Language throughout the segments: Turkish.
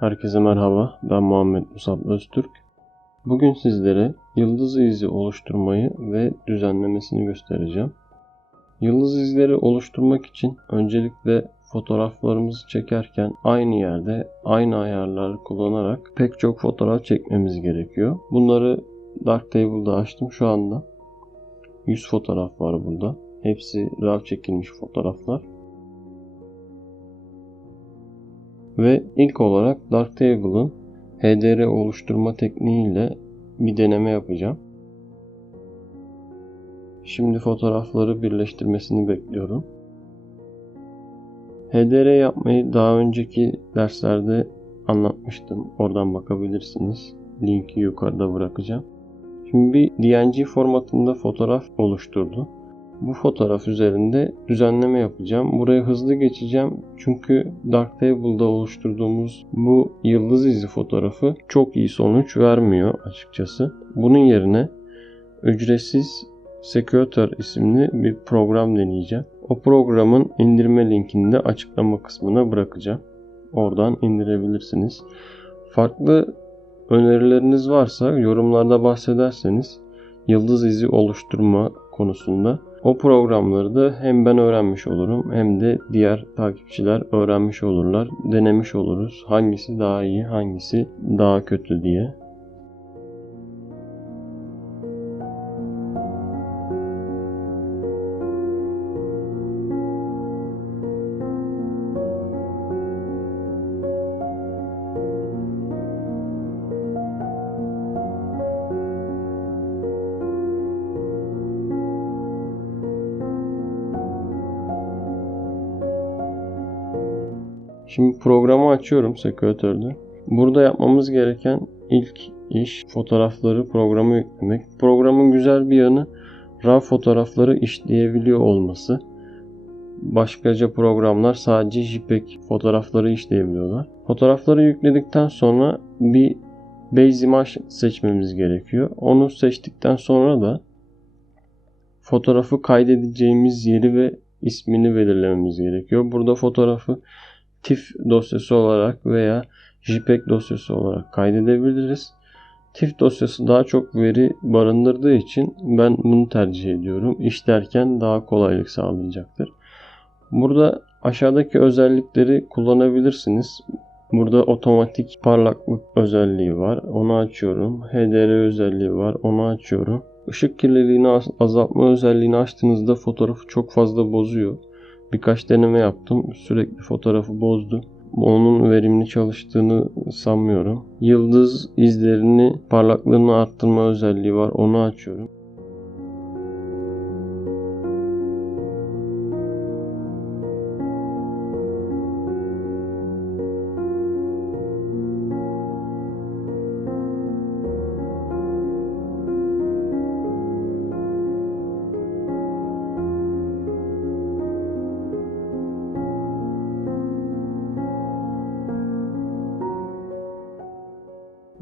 Herkese merhaba, ben Muhammed Musab Öztürk. Bugün sizlere yıldız izi oluşturmayı ve düzenlemesini göstereceğim. Yıldız izleri oluşturmak için öncelikle fotoğraflarımızı çekerken aynı yerde, aynı ayarları kullanarak pek çok fotoğraf çekmemiz gerekiyor. Bunları Darktable'da açtım şu anda. 100 fotoğraf var burada. Hepsi RAW çekilmiş fotoğraflar. Ve ilk olarak Darktable'ın HDR oluşturma tekniğiyle bir deneme yapacağım. Şimdi fotoğrafları birleştirmesini bekliyorum. HDR yapmayı daha önceki derslerde anlatmıştım. Oradan bakabilirsiniz. Linki yukarıda bırakacağım. Şimdi bir DNG formatında fotoğraf oluşturdu. Bu fotoğraf üzerinde düzenleme yapacağım. Buraya hızlı geçeceğim. Çünkü Darktable'da oluşturduğumuz bu yıldız izi fotoğrafı çok iyi sonuç vermiyor açıkçası. Bunun yerine ücretsiz Sequator isimli bir program deneyeceğim. O programın indirme linkini de açıklama kısmına bırakacağım. Oradan indirebilirsiniz. Farklı önerileriniz varsa yorumlarda bahsederseniz yıldız izi oluşturma konusunda o programları da hem ben öğrenmiş olurum hem de diğer takipçiler öğrenmiş olurlar. Denemiş oluruz. Hangisi daha iyi, hangisi daha kötü diye. Şimdi programı açıyorum Sequator'da. Burada yapmamız gereken ilk iş fotoğrafları programa yüklemek. Programın güzel bir yanı RAW fotoğrafları işleyebiliyor olması. Başkaca programlar sadece JPEG fotoğrafları işleyebiliyorlar. Fotoğrafları yükledikten sonra bir base image seçmemiz gerekiyor. Onu seçtikten sonra da fotoğrafı kaydedeceğimiz yeri ve ismini belirlememiz gerekiyor. Burada fotoğrafı TIFF dosyası olarak veya JPEG dosyası olarak kaydedebiliriz. TIFF dosyası daha çok veri barındırdığı için ben bunu tercih ediyorum. İşlerken daha kolaylık sağlayacaktır. Burada aşağıdaki özellikleri kullanabilirsiniz. Burada otomatik parlaklık özelliği var. Onu açıyorum. HDR özelliği var. Onu açıyorum. Işık kirliliğini azaltma özelliğini açtığınızda fotoğrafı çok fazla bozuyor. Birkaç deneme yaptım. Sürekli fotoğrafı bozdu. Onun verimli çalıştığını sanmıyorum. Yıldız izlerini parlaklığını arttırma özelliği var. Onu açıyorum.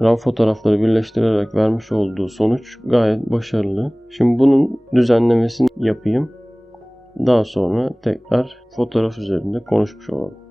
RAW fotoğrafları birleştirerek vermiş olduğu sonuç gayet başarılı. Şimdi bunun düzenlemesini yapayım. Daha sonra tekrar fotoğraf üzerinde konuşmuş olalım.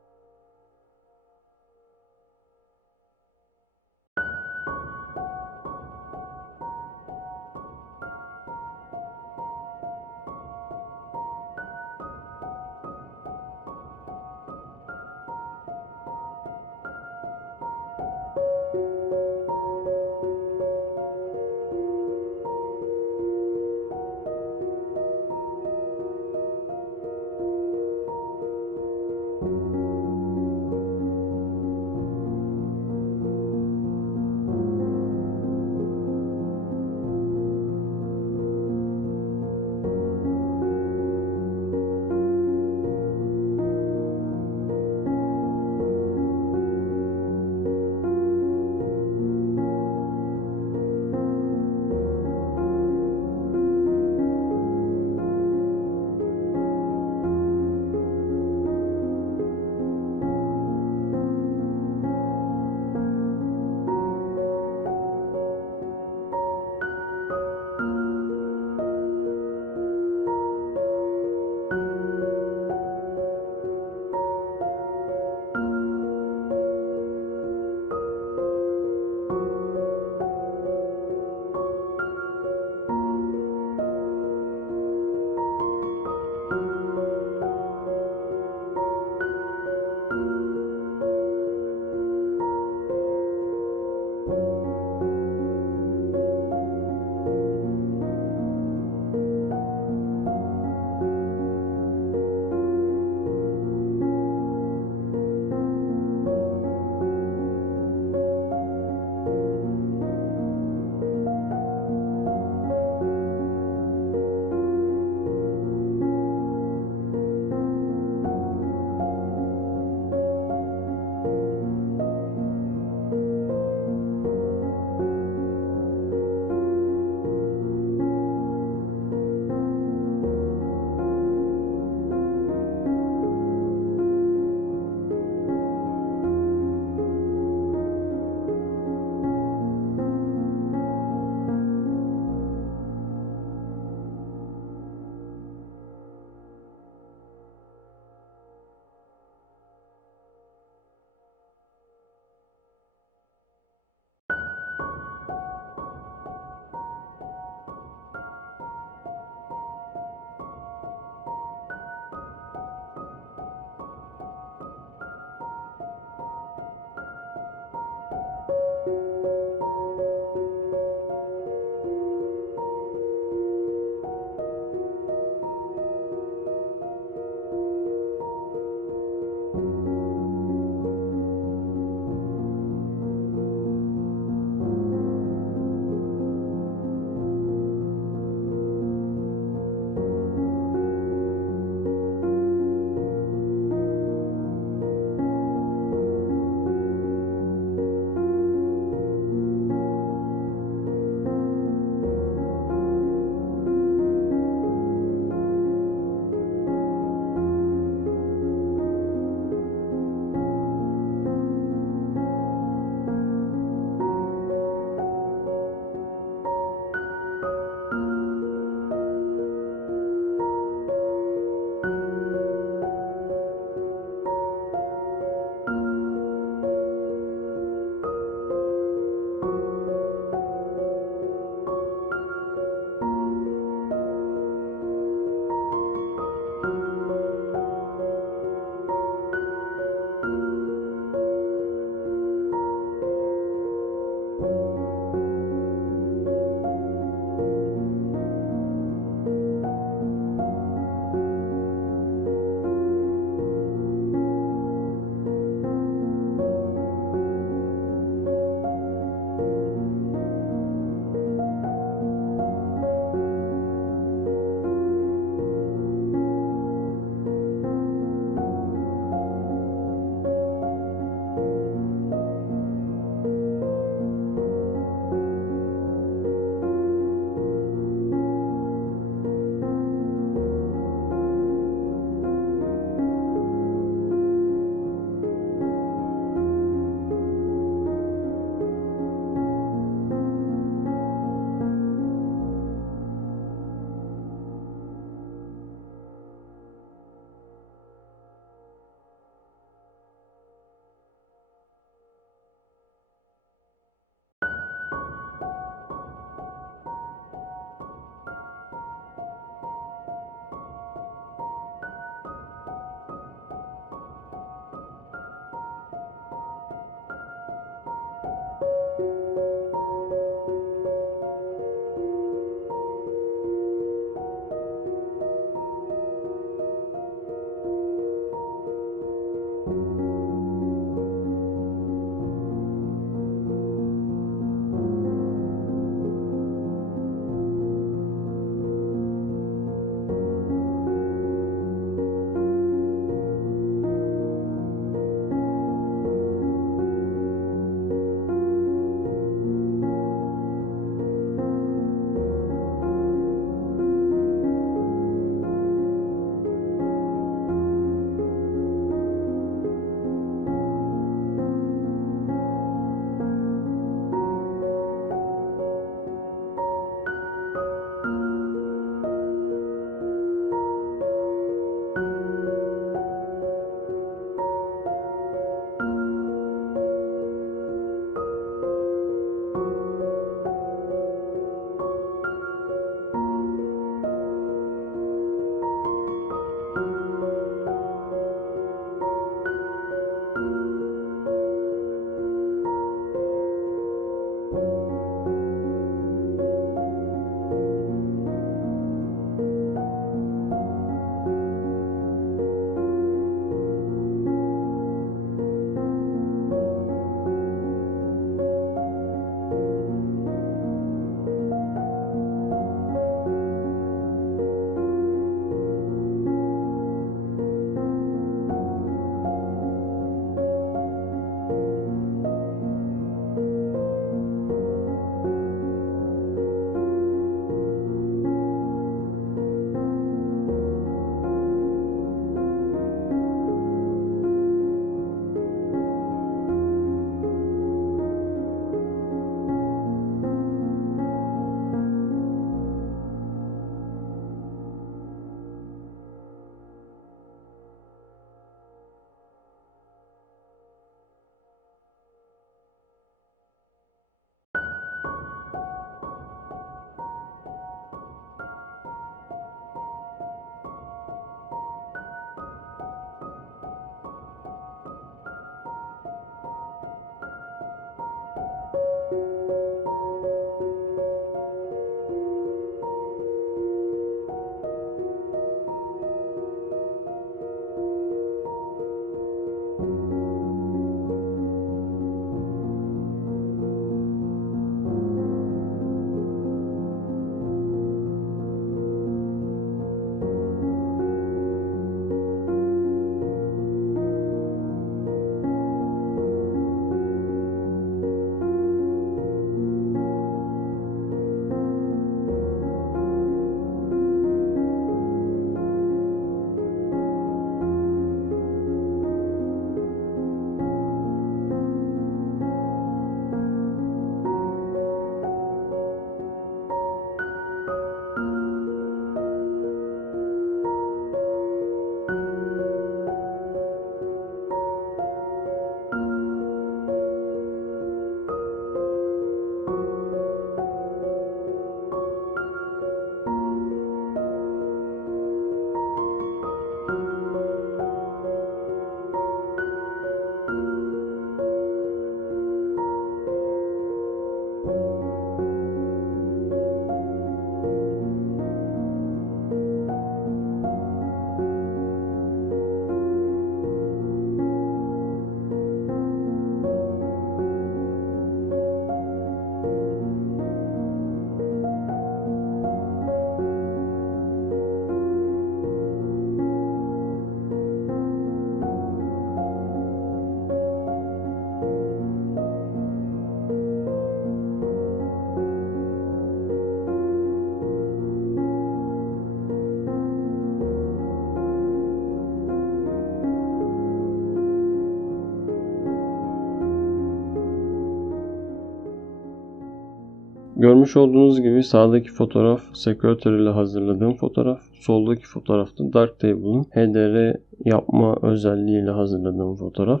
Görmüş olduğunuz gibi sağdaki fotoğraf Sequator ile hazırladığım fotoğraf. Soldaki fotoğrafta Darktable'ın HDR yapma özelliğiyle hazırladığım fotoğraf.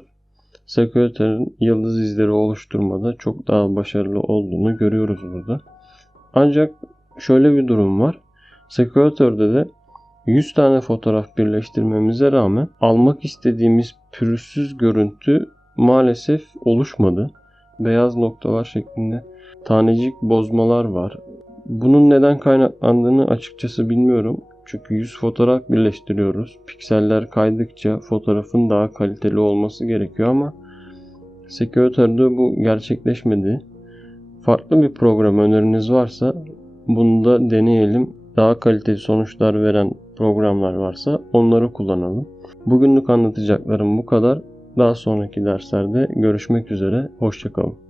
Sequator'ın yıldız izleri oluşturmada çok daha başarılı olduğunu görüyoruz burada. Ancak şöyle bir durum var. Sequator'da da 100 tane fotoğraf birleştirmemize rağmen almak istediğimiz pürüzsüz görüntü maalesef oluşmadı. Beyaz noktalar şeklinde tanecik bozmalar var. Bunun neden kaynaklandığını açıkçası bilmiyorum. Çünkü 100 fotoğraf birleştiriyoruz. Pikseller kaydıkça fotoğrafın daha kaliteli olması gerekiyor ama Sequator'da bu gerçekleşmedi. Farklı bir program öneriniz varsa bunu da deneyelim. Daha kaliteli sonuçlar veren programlar varsa onları kullanalım. Bugünlük anlatacaklarım bu kadar. Daha sonraki derslerde görüşmek üzere. Hoşça kalın.